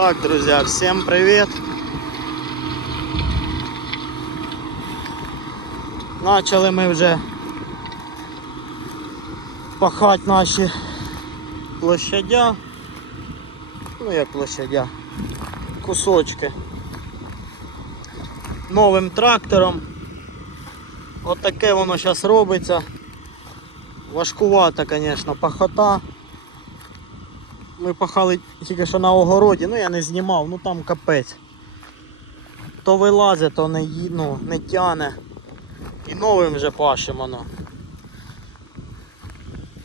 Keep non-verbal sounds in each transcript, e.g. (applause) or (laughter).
Так, друзья, всем привет! Начали ми вже пахати наші площадя. Ну як площадя, кусочки. Новим трактором. От таке воно зараз робиться. Важкувата, звісно, пахота. Ми пахали тільки що на огороді, ну я не знімав, ну там капець. То вилазить, то не, ну, не тяне. І новим вже пашемо. Ну,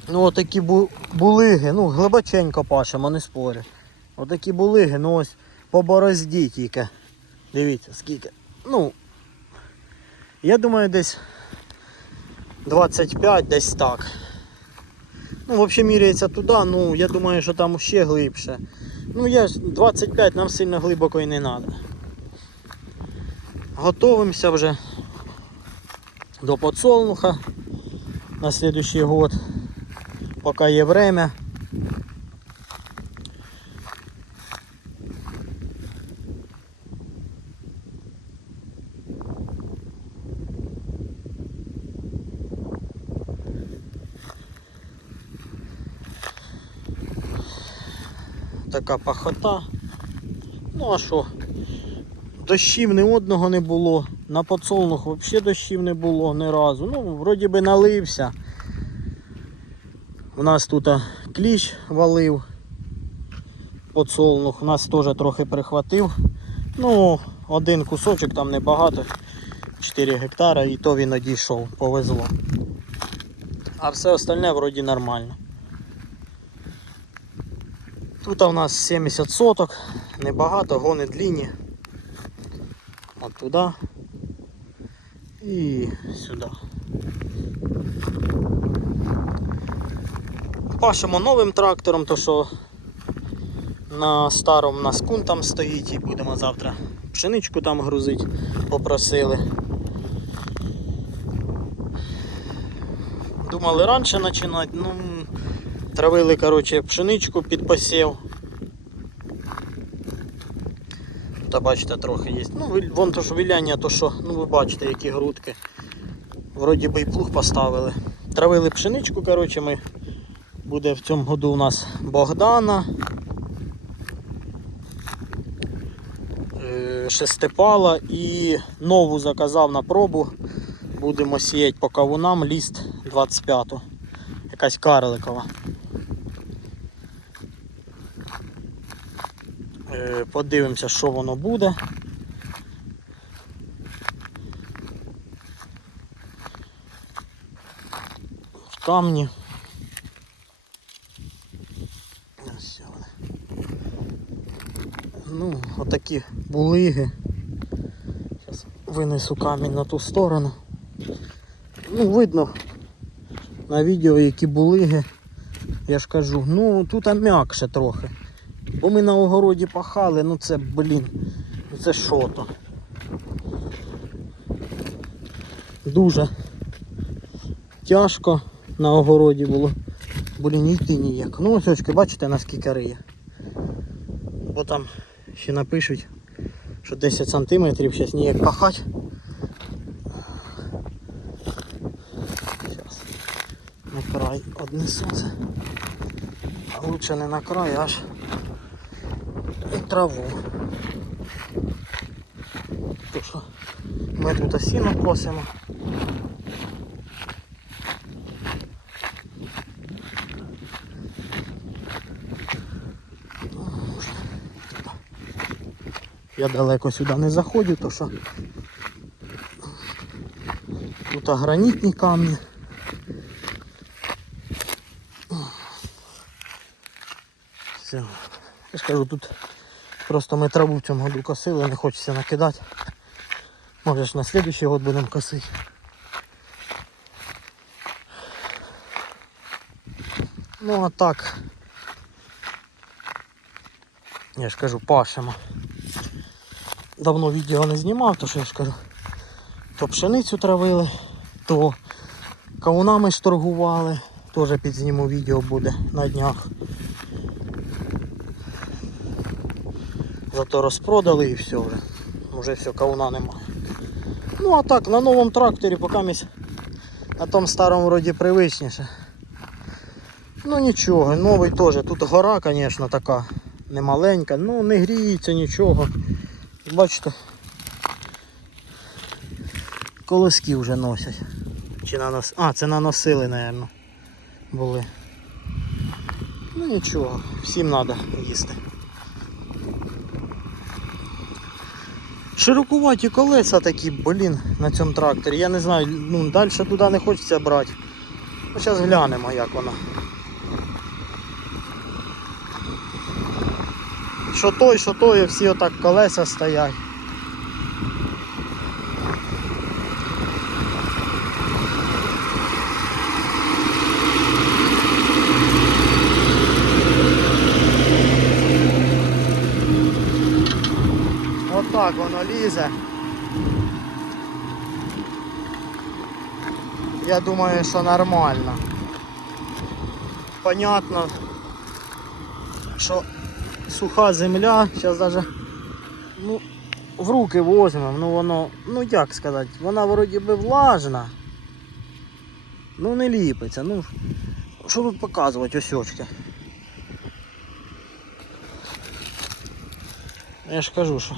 ну отакі бу- булиги, ну глибоченько пашемо, не спорю. Отакі булиги, ну ось по борозді тільки. Дивіться, скільки. Ну, я думаю, десь 25, десь так. Ну, взагалі міряється туди, ну я думаю, що там ще глибше. Ну, я 25 нам сильно глибоко і не треба. Готовимося вже до подсолнуха на наступний год, поки є время. Така пахота. Ну а що? Дощів ні одного не було. На подсолнух взагалі дощів не було ні разу. Ну, вроді би налився. У нас тут кліщ валив. Подсолнух. Нас теж трохи прихватив. Ну, один кусочок там небагато. 4 гектара і то він одійшов, повезло. А все остальне вроді нормально. Тут у нас 70 соток, небагато, гони длинні. От туди і сюди. Пашемо новим трактором, то що на старому нас кун там стоїть і будемо завтра пшеничку там грузити, попросили. Думали раніше починати, ну травили коротше, пшеничку під посів. Та бачите, трохи є. Ну, вон то ж віляння, то що, ну ви бачите, які грудки. Вроді би і плуг поставили. Травили пшеничку, коротше, ми. Буде в цьому году у нас Богдана. е, Шестипала і нову заказав на пробу. Будемо сіяти по кавунам ліст 25. Якась карликова. Подивимося, що воно буде. В камні. Ну, отакі булиги. Зараз винесу камінь на ту сторону. Ну, видно на відео, які булиги. Я ж кажу, ну тут м'якше трохи. Бо ми на огороді пахали, ну це, блін, ну це що то. Дуже тяжко на огороді було. Блін, йти ніяк. Ну ось очки, бачите наскільки риє. Бо там ще напишуть, що 10 сантиметрів зараз ніяк пахать. Зараз на край однесу це. А лучше не на край, аж траву. Так що ми тут сіно косимо. Я далеко сюди не заходжу, то що тут гранітні камні. Все. Я ж кажу, тут просто ми траву в цьому году косили, не хочеться накидати. Може ж на слідуючий год будемо косити. Ну а так. Я ж кажу, пашемо. Давно відео не знімав, то що я ж кажу. То пшеницю травили, то кавунами ж торгували. Теж підзніму відео буде на днях. Зато розпродали і все вже. Вже все, кауна немає. Ну а так, на новому тракторі поки місь на тому старому вроді привичніше. Ну нічого, новий теж. Тут гора, звісно, така немаленька, ну не гріється нічого. Бачите, колоски вже носять. Чи нанос... А, це наносили, мабуть, були. Ну нічого, всім треба їсти. Широкуваті колеса такі, блін, на цьому тракторі. Я не знаю, ну далі туди не хочеться брати. Ну, зараз глянемо, як воно. Що той, що той, всі отак колеса стоять. Отак воно лізе. Я думаю, що нормально. Понятно, що суха земля, зараз даже ну, в руки возьмемо, ну воно, ну як сказати, вона вроді би влажна. Ну не ліпиться, ну що тут показувати осьочки? Я ж кажу, що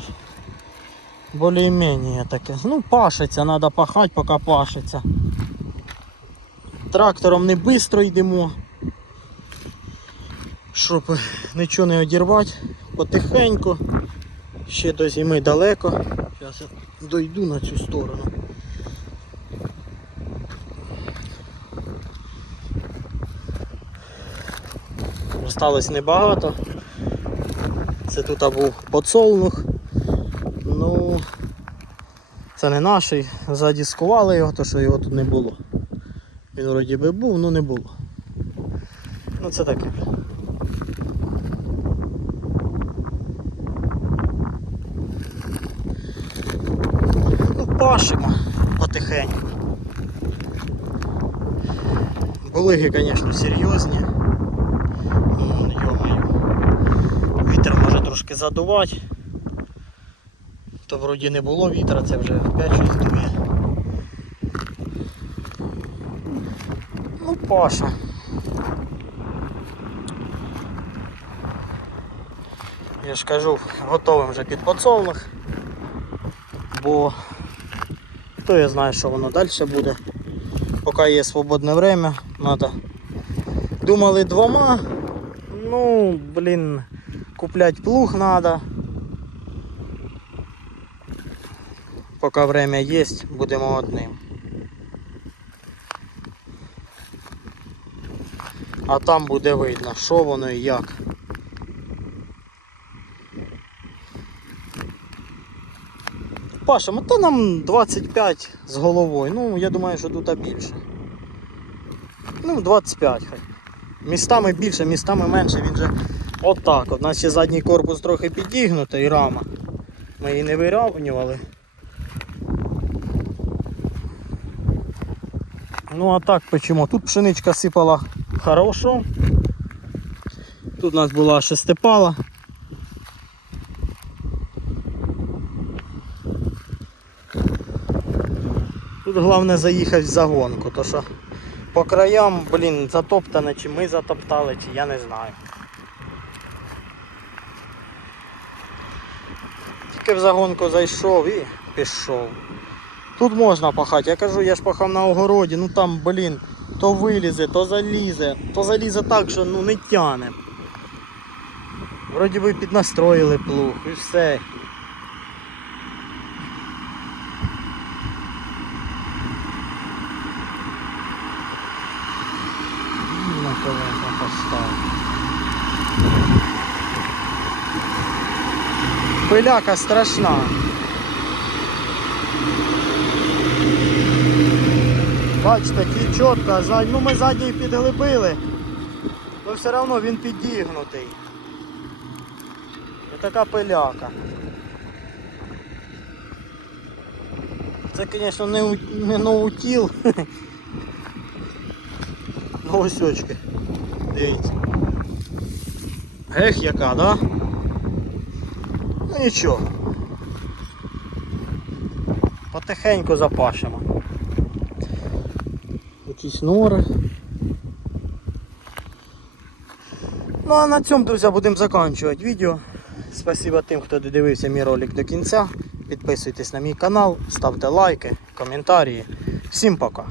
більш-менш таке. Ну, пашеться, треба пахати, поки пашеться. Трактором не швидко йдемо. Щоб нічого не одірвати, потихеньку. Ще до зими далеко. Зараз я дойду на цю сторону. Осталось небагато. Це тут був подсолнух. Це не наш, задіскували його, то що його тут не було. Він вроді би був, ну не було. Ну це таке. Ну, пашимо потихеньку. Булиги, звісно, серйозні. Ну. Вітер може трошки задувати. То вроді не було вітра, це вже опять щось дує. Ну, Паша. Я ж кажу, готовим вже під подсолнух, бо хто я знає, що воно далі буде. Поки є свободне время, треба. Думали двома, ну, блін, куплять плуг треба. Поки время є, будемо одним. А там буде видно, що воно і як. Паша, ну то нам 25 з головою. Ну, я думаю, що тут більше. Ну, 25 хай. Містами більше, містами менше, він же отак. От, у нас ще задній корпус трохи підігнутий, рама. Ми її не вирівнювали. Ну а так печемо. Тут пшеничка сипала хорошо. Тут у нас була шестипала. Тут головне заїхати в загонку, то що по краям, блін, затоптане, чи ми затоптали, чи я не знаю. Тільки в загонку зайшов і пішов. Тут можна пахати, я кажу, я ж пахав на огороді, ну там, блін, то вилізе, то залізе, то залізе так, що ну не тяне. Вроді би піднастроїли плуг і все. На колеса поставив. Пиляка страшна. Бачите, чітко, ну ми задній підглибили, але все одно він підігнутий. І така пиляка. Це, звісно, не, не ноутіл. (laughs) Ну ось очки. Дивіться. Ех, яка, да? Ну нічого. Потихеньку запашемо. Якісь нори. Ну а на цьому, друзі, будемо закінчувати відео. Спасибо тим, хто додивився мій ролик до кінця. Підписуйтесь на мій канал, ставте лайки, коментарі. Всім пока!